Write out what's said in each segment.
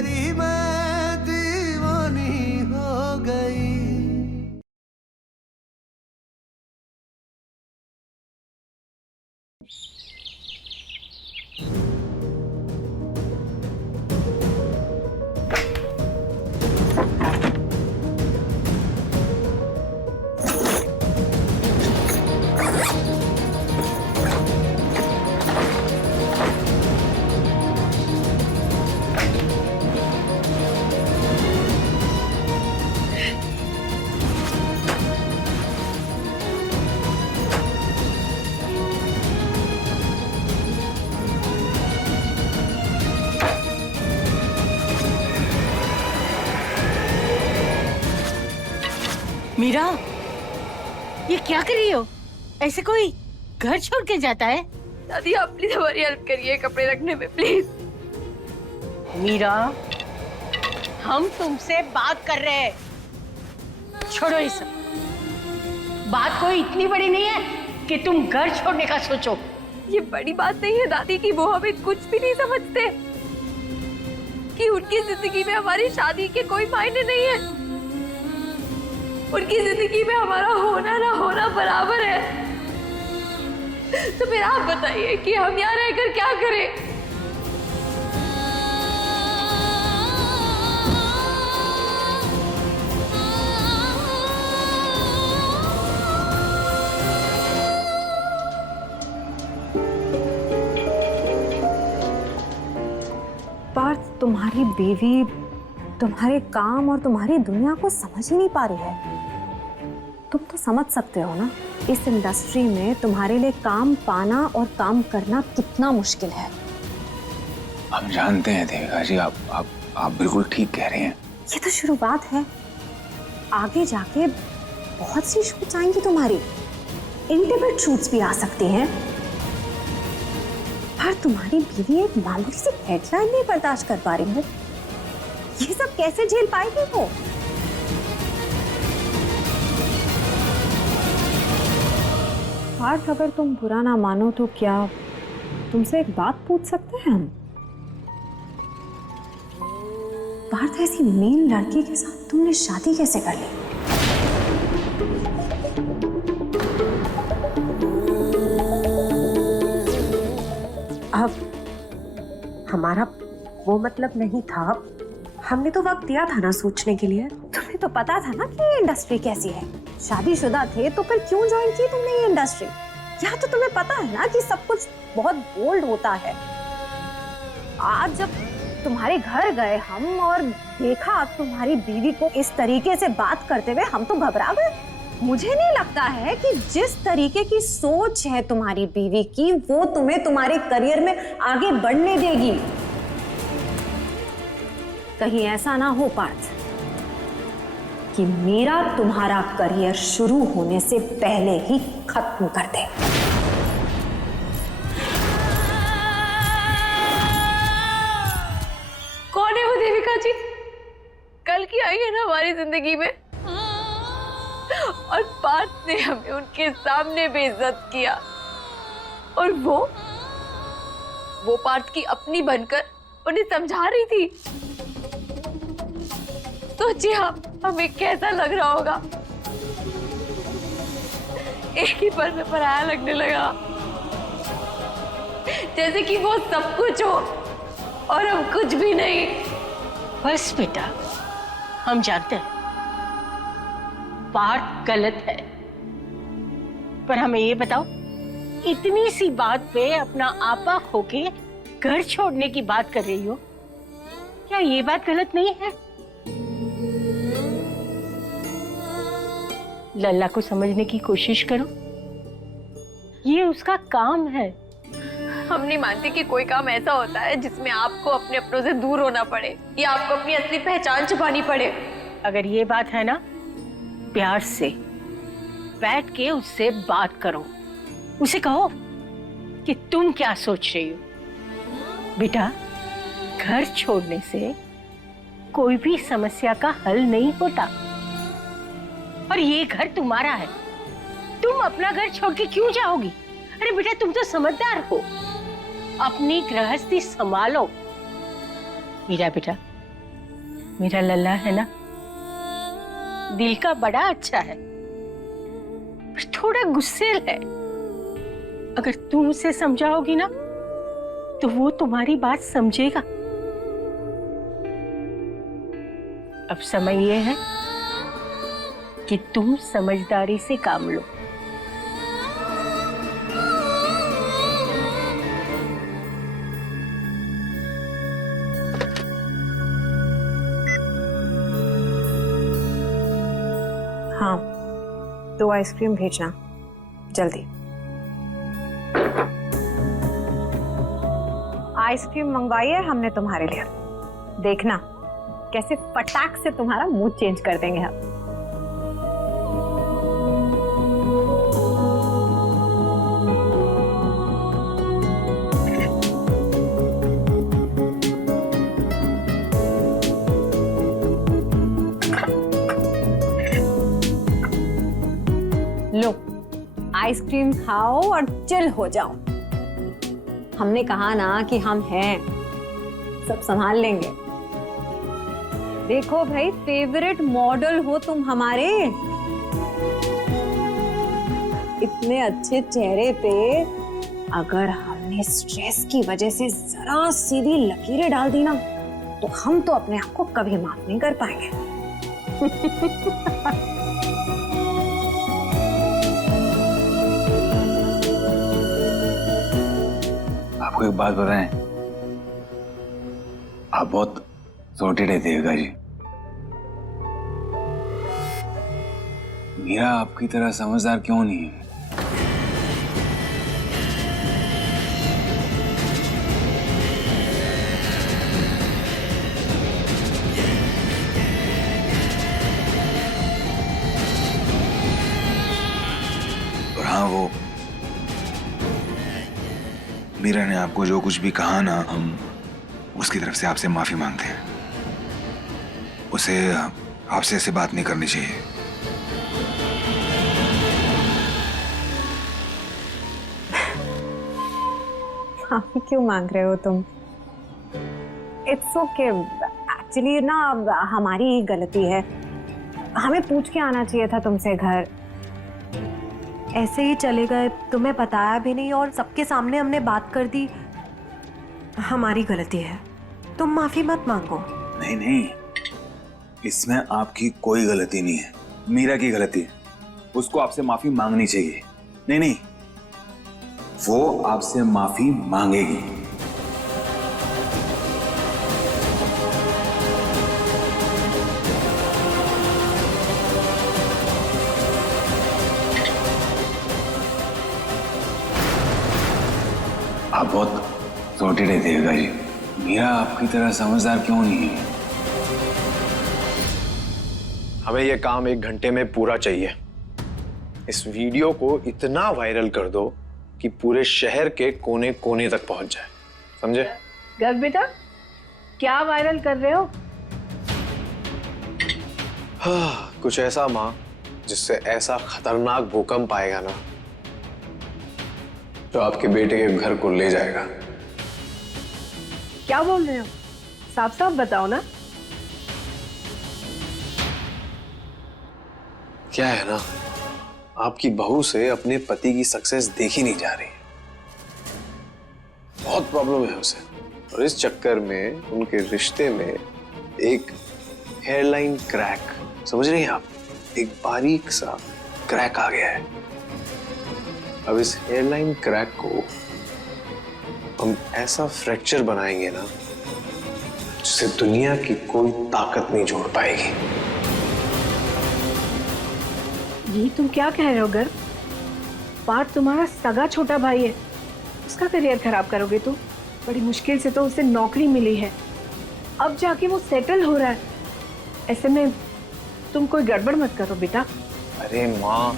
तेरी मैं दीवानी हो गई। मीरा, ये क्या कर रही हो? ऐसे कोई घर छोड़ के जाता है? दादी आप प्लीज हमारी हेल्प करिए कपड़े रखने में प्लीज। मीरा, हम तुमसे बात कर रहे हैं, छोड़ो ये सब। बात कोई इतनी बड़ी नहीं है कि तुम घर छोड़ने का सोचो। ये बड़ी बात नहीं है दादी कि वो हमें कुछ भी नहीं समझते, कि उनकी जिंदगी में हमारी शादी के कोई मायने नहीं है, उनकी जिंदगी में हमारा होना ना होना बराबर है। तो फिर आप बताइए कि हम यहाँ रहकर क्या करें? पार्थ, तुम्हारी बीवी तुम्हारे काम और तुम्हारी दुनिया को समझ ही नहीं पा रही है। तुम तो समझ सकते हो ना, इस इंडस्ट्री में तुम्हारे लिए काम पाना और काम करना कितना मुश्किल है। हम जानते हैं देविका जी, आप बिल्कुल ठीक कह रहे हैं। ये तो शुरुआत है, आगे जाके बहुत सी शूट्स आएंगी तुम्हारी, इंटीमेट शूट्स भी आ सकती हैं। पर तुम्हारी बीवी एक मामूली सी हेडलाइन नहीं बर्दाश्त कर पा रही है। ये सब कैसे झेल पाएगी वो? पार्थ, अगर तुम बुरा ना मानो तो क्या तुमसे एक बात पूछ सकते हैं हम? पार्थ, ऐसी मेन लड़की के साथ तुमने शादी कैसे कर ली? अब हमारा वो मतलब नहीं था, हमने तो वक्त दिया था ना सोचने के लिए। तुम्हें तो पता था ना कि ये इंडस्ट्री कैसी है, शादीशुदा थे तो फिर क्यों ज्वाइन की तुमने ये इंडस्ट्री? यहाँ तो तुम्हें पता है ना कि सब कुछ बहुत बोल्ड होता है। आज जब तुम्हारे घर गए हम और देखा तुम्हारी बीवी को इस तरीके से बात करते हुए, हम तो घबरा गए। मुझे नहीं लगता है कि जिस तरीके की सोच है तुम्हारी बीवी की, वो तुम्हें तुम्हारे करियर में आगे बढ़ने देगी। कहीं ऐसा ना हो पार्थ कि मेरा तुम्हारा करियर शुरू होने से पहले ही खत्म कर दे। कौन है वो देविका जी? कल की आई है ना हमारी जिंदगी में, और पार्थ ने हमें उनके सामने बेइज्जत किया, और वो पार्थ की अपनी बनकर उन्हें समझा रही थी। सोचिए आप हमें कैसा लग रहा होगा। एक ही पल में पराया लगने लगा, जैसे कि वो सब कुछ हो और हम कुछ भी नहीं। बस बेटा, हम जानते हैं पार्थ गलत है, पर हमें ये बताओ, इतनी सी बात पे अपना आपा खो के घर छोड़ने की बात कर रही हो, क्या ये बात गलत नहीं है? लल्ला को समझने की कोशिश करो, ये उसका काम है। हम नहीं मानते कि कोई काम ऐसा होता है जिसमें आपको अपने अपनों से दूर होना पड़े या आपको अपनी असली पहचान छुपानी पड़े। अगर ये बात है ना, प्यार से बैठ के उससे बात करो, उसे कहो कि तुम क्या सोच रही हो। बेटा, घर छोड़ने से कोई भी समस्या का हल नहीं होता, और ये घर तुम्हारा है, तुम अपना घर छोड़ के क्यों जाओगी? अरे बेटा, तुम तो समझदार हो, अपनी गृहस्थी संभालो। मीरा बेटा, मेरा लल्ला है ना, दिल का बड़ा अच्छा है, पर थोड़ा गुस्सेल है। अगर तुम उसे समझाओगी ना तो वो तुम्हारी बात समझेगा। अब समय ये है कि तुम समझदारी से काम लो। हाँ, 2 आइसक्रीम भेजना जल्दी। आइसक्रीम मंगवाई है हमने तुम्हारे लिए, देखना कैसे फटाक से तुम्हारा मूड चेंज कर देंगे हम। लो, आइसक्रीम खाओ और चिल हो जाओ। हमने कहा ना कि हम हैं, सब संभाल लेंगे। देखो भाई, फेवरेट मॉडल हो तुम हमारे। इतने अच्छे चेहरे पे अगर हमने स्ट्रेस की वजह से जरा सी भी लकीरें डाल दी ना, तो हम तो अपने आप को कभी माफ नहीं कर पाएंगे। आपको एक बात बताएं, आप बहुत सॉर्टेड है देविका जी। मीरा आपकी तरह समझदार क्यों नहीं है? और हाँ, वो मीरा ने आपको जो कुछ भी कहा ना, हम उसकी तरफ से आपसे माफी मांगते हैं। उसे आपसे ऐसे बात नहीं करनी चाहिए। माफी क्यों मांग रहे हो तुम? इट्स ओके, एक्चुअली ना हमारी ही गलती है। हमें पूछ के आना चाहिए था तुमसे घर। ऐसे ही चले गए, तुम्हें बताया भी नहीं और सबके सामने हमने बात कर दी। हमारी गलती है, तुम माफी मत मांगो। नहीं नहीं, इसमें आपकी कोई गलती नहीं है, मीरा की गलती है। उसको आपसे माफी मांगनी चाहिए। नहीं नहीं, वो आपसे माफी मांगेगी। आप बहुत सॉर्टेड है देविका जी। मीरा आपकी तरह समझदार क्यों नहीं है? हमें यह काम 1 घंटे में पूरा चाहिए। इस वीडियो को इतना वायरल कर दो कि पूरे शहर के कोने कोने तक पहुंच जाए, समझे? गर्व बेटा, क्या वायरल कर रहे हो? हाँ, कुछ ऐसा माँ जिससे ऐसा खतरनाक भूकंप आएगा ना, जो आपके बेटे के घर को ले जाएगा। क्या बोल रहे हो? साफ साफ बताओ ना। क्या है ना, आपकी बहू से अपने पति की सक्सेस देखी नहीं जा रही है। बहुत प्रॉब्लम है उसे, और इस चक्कर में उनके रिश्ते में एक हेयरलाइन क्रैक, समझ रही हैं आप, एक बारीक सा क्रैक आ गया है। अब इस हेयरलाइन क्रैक को हम ऐसा फ्रैक्चर बनाएंगे ना, जिसे दुनिया की कोई ताकत नहीं जोड़ पाएगी। ये तुम क्या कह रहे हो गर्व? पार्थ तुम्हारा सगा छोटा भाई है, उसका करियर खराब करोगे तुम? बड़ी मुश्किल से तो उसे नौकरी मिली है, अब जाके वो सेटल हो रहा है। ऐसे में तुम कोई गड़बड़ मत करो बेटा। अरे माँ,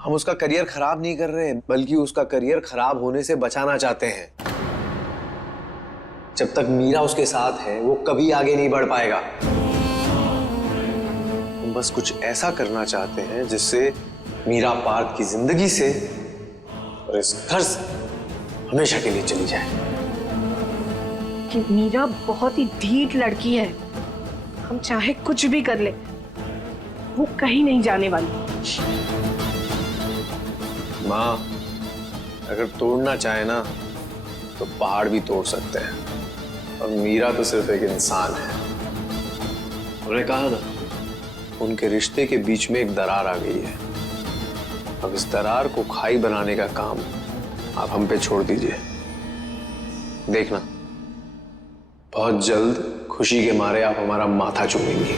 हम उसका करियर खराब नहीं कर रहे, बल्कि उसका करियर खराब होने से बचाना चाहते हैं। जब तक मीरा उसके साथ है, वो कभी आगे नहीं बढ़ पाएगा। हम बस कुछ ऐसा करना चाहते हैं जिससे मीरा पार्थ की जिंदगी से और इस घर से हमेशा के लिए चली जाए। कि मीरा बहुत ही ढीठ लड़की है, हम चाहे कुछ भी कर ले, वो कहीं नहीं जाने वाली। माँ, अगर तोड़ना चाहे ना तो पहाड़ भी तोड़ सकते हैं, और मीरा तो सिर्फ एक इंसान है। उन्होंने कहा था उनके रिश्ते के बीच में एक दरार आ गई है। अब इस दरार को खाई बनाने का काम आप हम पे छोड़ दीजिए। देखना, बहुत जल्द खुशी के मारे आप हमारा माथा चूमेंगी।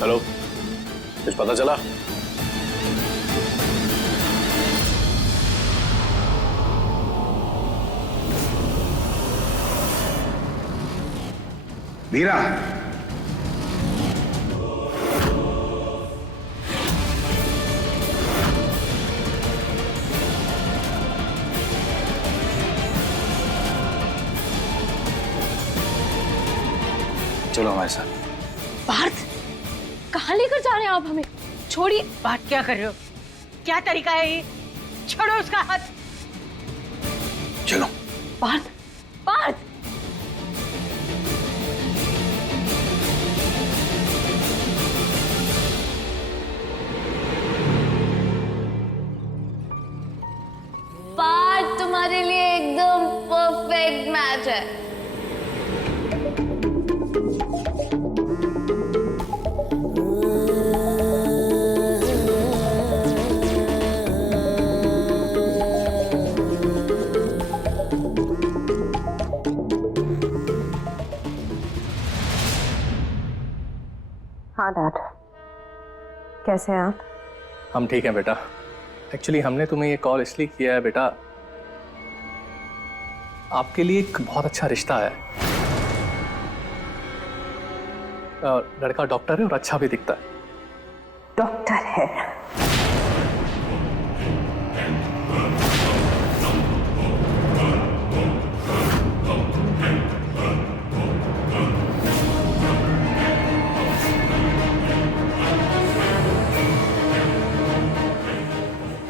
हेलो, कुछ पता चला? मीरा, चलो हमारे साथ। पार्थ, कहाँ लेकर जा रहे हैं आप हमें? छोड़िए। बात क्या कर रहे हो? क्या तरीका है ये? छोड़ो उसका हाथ। चलो। पार्थ, पार्थ! पार्थ तुम्हारे लिए एकदम परफेक्ट मैच है। हाँ डैड, कैसे हैं आप? हम ठीक हैं बेटा। एक्चुअली हमने तुम्हें ये कॉल इसलिए किया है बेटा, आपके लिए एक बहुत अच्छा रिश्ता है। लड़का डॉक्टर है और अच्छा भी दिखता है। डॉक्टर है?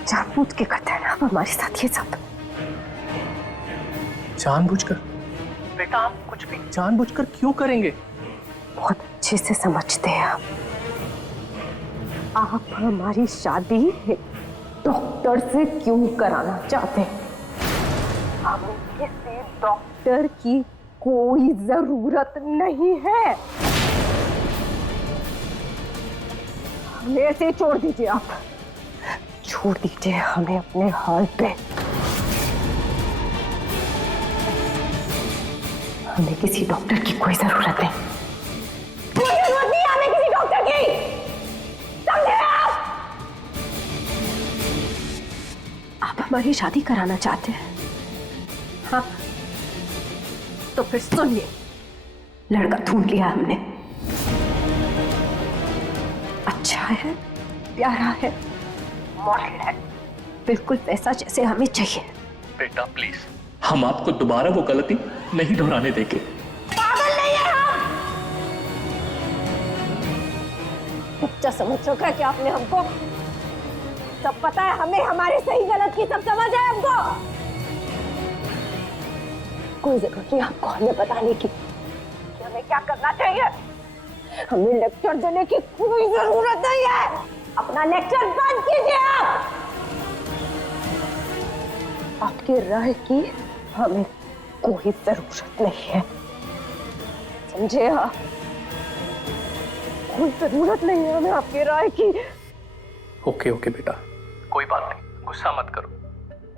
जानबूझ के करते हैं ना आप हमारे साथ ये सब? जानबूझकर? बेटा आप कुछ भी जानबूझकर क्यों करेंगे? बहुत अच्छे से समझते हैं आप हमारी शादी डॉक्टर से क्यों कराना चाहते हैं? हमें किसी डॉक्टर की कोई जरूरत नहीं है। हमें ऐसे ही छोड़ दीजिए आप, छोड़ दीजिए हमें अपने हाल पे। हमें किसी डॉक्टर की कोई जरूरत नहीं। कोई जरूरत नहीं हमें किसी डॉक्टर की, समझे आप? आप हमारी शादी कराना चाहते हैं? हाँ, तो फिर सुनिए, लड़का ढूंढ लिया हमने। अच्छा है, प्यारा है, मॉडल है, बिल्कुल वैसा जैसे हमें चाहिए। बेटा प्लीज, हम आपको दोबारा वो गलती नहीं दोहराने देंगे। पागल नहीं है हम। बच्चा समझ चुका है कि आपने हमको सब पता है, हमें हमारे सही गलत की सब समझ है हमको। कोई जरूरत नहीं आपको हमें बताने की कि हमें क्या करना चाहिए। हमें लेक्चर देने की कोई जरूरत नहीं है। अपना लेक्चर बंद कीजिए आप। आपकी राय की हमें कोई जरूरत नहीं है, समझे आप? कोई जरूरत नहीं है हमें आपकी राय की। ओके ओके बेटा, कोई बात नहीं, गुस्सा मत करो,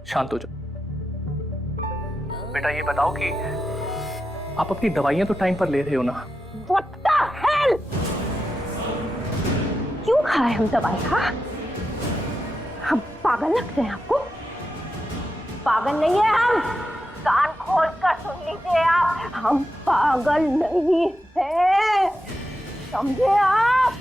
शांत हो जाओ। बेटा ये बताओ कि आप अपनी दवाइयां तो टाइम पर ले रहे हो ना? What the hell? क्यों खाए हम दवाई? हाँ, हम पागल लगते हैं आपको? पागल नहीं है हम, कान खोल कर सुन लीजिए आप, हम पागल नहीं हैं, समझे आप?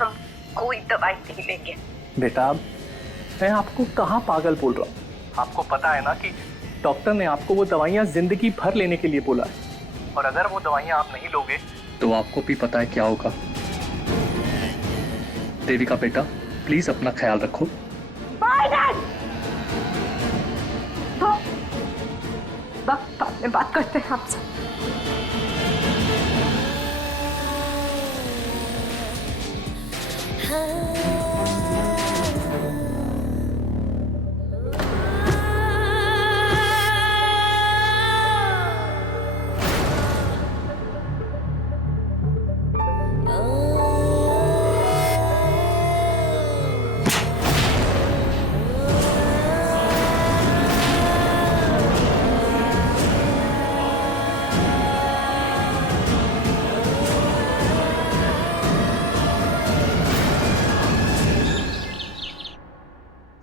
हम कोई दवाई नहीं लेंगे। बेटा मैं आपको कहाँ पागल बोल रहा हूँ? आपको पता है ना कि डॉक्टर ने आपको वो दवाइयाँ जिंदगी भर लेने के लिए बोला है, और अगर वो दवाइयाँ आप नहीं लोगे तो आपको भी पता है क्या होगा। देविका बेटा, प्लीज अपना ख्याल रखो। तो बाद में बात करते हैं आपसे।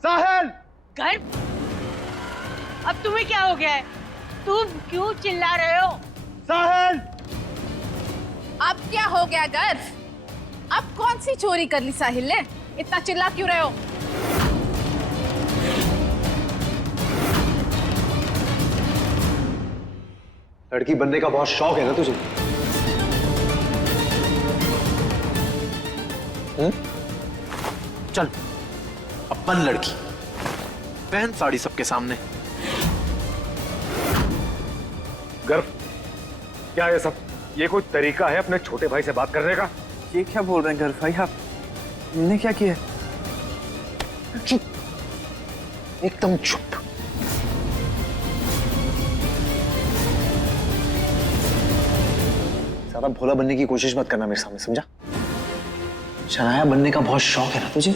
साहिल! घर अब तुम्हें क्या हो गया है? तुम क्यों चिल्ला रहे हो? साहिल! अब क्या हो गया गर्व? अब कौन सी चोरी कर ली साहिल ने? इतना चिल्ला क्यों रहे हो? लड़की बनने का बहुत शौक है ना तुझे? चल अब बन लड़की, पहन साड़ी सबके सामने। गर्व, क्या ये सब, ये कोई तरीका है अपने छोटे भाई से बात करने का? ये क्या बोल रहे हैं गर्व भाई आप? हमने क्या किया? चुप, एकदम चुप। सारा भोला बनने की कोशिश मत करना मेरे सामने, समझा? शनाया बनने का बहुत शौक है ना तुझे?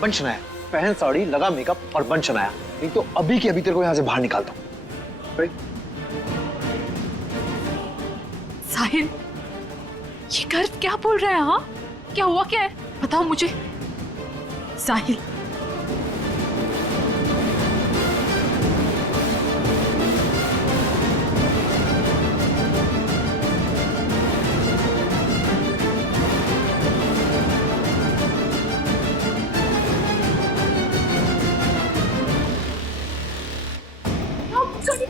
बन शनाया, पहन साड़ी, लगा मेकअप और बन शनाया, नहीं तो अभी के अभी तेरे को यहां से बाहर निकालता हूं। साहिल, ये गर्व क्या बोल रहा है? हाँ, क्या हुआ? क्या है? बताओ मुझे साहिल।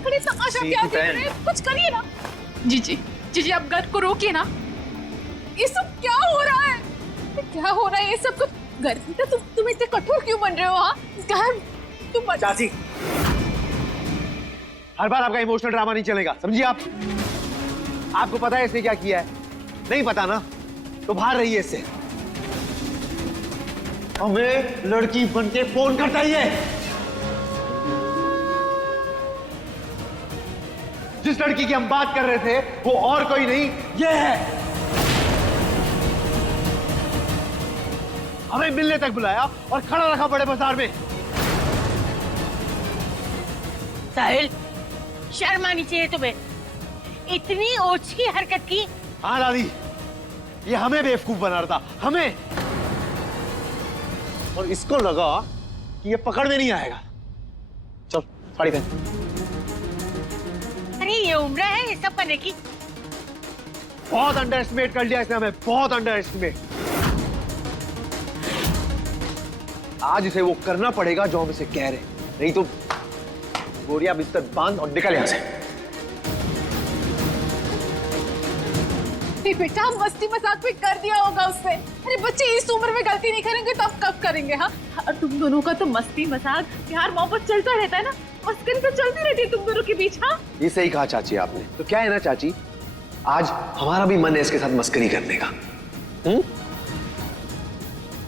खड़े तमाशा क्या देख रहे हैं? कुछ करिए ना। जी जी जी जी, आप गर्व को रोकिए ना। ये सब क्या हो रहा है? क्या हो रहा है ये सब? गर्व बेटा, तुम इतने कठोर क्यों बन रहे हो? हाँ गर्व, तुम चाची, हर बार आपका इमोशनल ड्रामा नहीं चलेगा, समझिए आप? आपको पता है इसने क्या किया है? नहीं पता ना, तो बाहर रहिए इससे। हमें लड़की बनके फोन करता ही है। जिस लड़की की हम बात कर रहे थे वो और कोई नहीं, ये है। हमें मिलने तक बुलाया और खड़ा रखा बड़े बाजार में। साहिल, शर्म आनी चाहिए तुम्हें। इतनी ओछी हरकत की। हाँ दादी, ये हमें बेवकूफ बना रहा था, हमें। और इसको लगा कि ये पकड़ में नहीं आएगा। चल साड़ी पहन। अरे ये उम्र है ये सब करने की? बहुत अंडर एस्टिमेट कर लिया इसने हमें, बहुत अंडर एस्टिमेट। आज इसे वो करना पड़ेगा जो हम इसे कह रहे हैं, नहीं तो गोरिया बिस्तर बांध और निकल यहां से। बेटा, मस्ती मजाक भी कर दिया होगा उससे। अरे बच्चे इस उम्र में गलती नहीं करेंगे तो अब कब करेंगे? हाँ, और तुम दोनों का तो मस्ती मजाक प्यार मोहब्बत चलता रहता है ना, मस्करी तो चलती रहती है तुम दोनों के बीच। हाँ, ये सही कहा चाची आपने। तो क्या है ना चाची, आज हमारा भी मन है इसके साथ मस्करी करने का।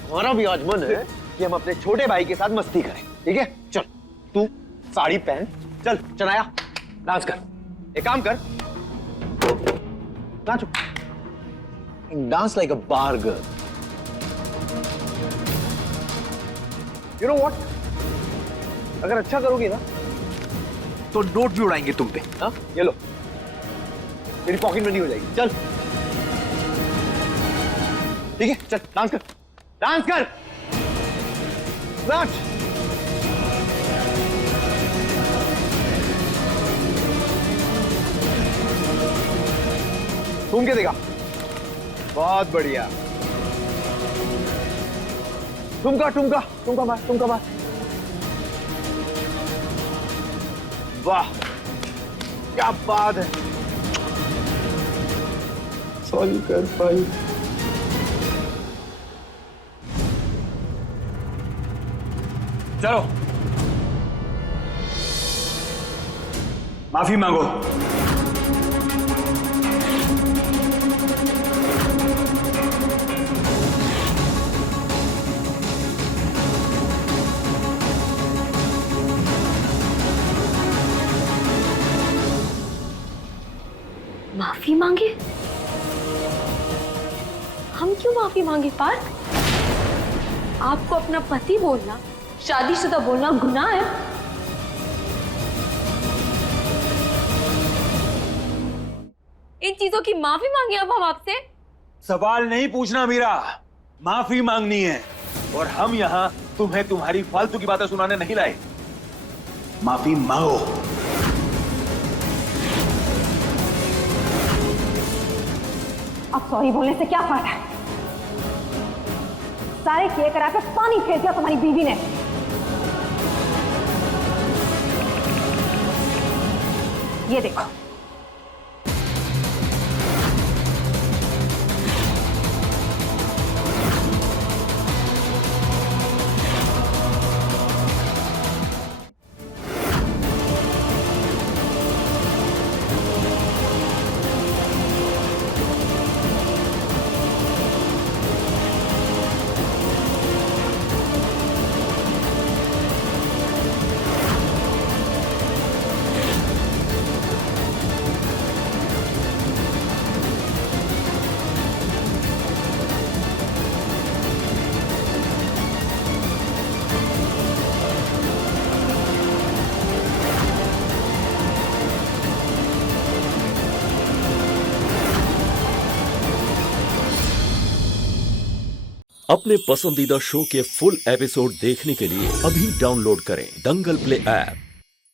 हमारा भी आज मन है कि हम अपने छोटे भाई के साथ मस्ती करें, ठीक है? चल तू साड़ी पहन, चल चनाया डांस कर। एक काम कर, नाचो, dance like a bar girl. You know what, अगर अच्छा करोगी ना तो नोट भी उड़ाएंगे तुम पे। हाँ, ये लो, मेरी पॉकेट मनी हो जाएगी। चल ठीक है, चल डांस कर, डांस कर, नाच। घूम के देखा, बहुत बढ़िया। ठुमका ठुमका ठुमका मार, ठुमका मार। वाह, क्या बात है। सॉरी कर भाई। चलो माफी मांगो। माफी मांगे? हम क्यों माफी मांगे पार्थ? आपको अपना पति बोलना, शादीशुदा बोलना गुनाह है? इन चीजों की माफी मांगे अब हम आपसे? सवाल नहीं पूछना मीरा, माफी मांगनी है। और हम यहाँ तुम्हें तुम्हारी फालतू की बातें सुनाने नहीं लाए। माफी मांगो। अब सॉरी बोलने से क्या फायदा है? सारे किए करा के पानी फेर दिया तुम्हारी बीवी ने। ये देखो, अपने पसंदीदा शो के फुल एपिसोड देखने के लिए अभी डाउनलोड करें दंगल प्ले ऐप।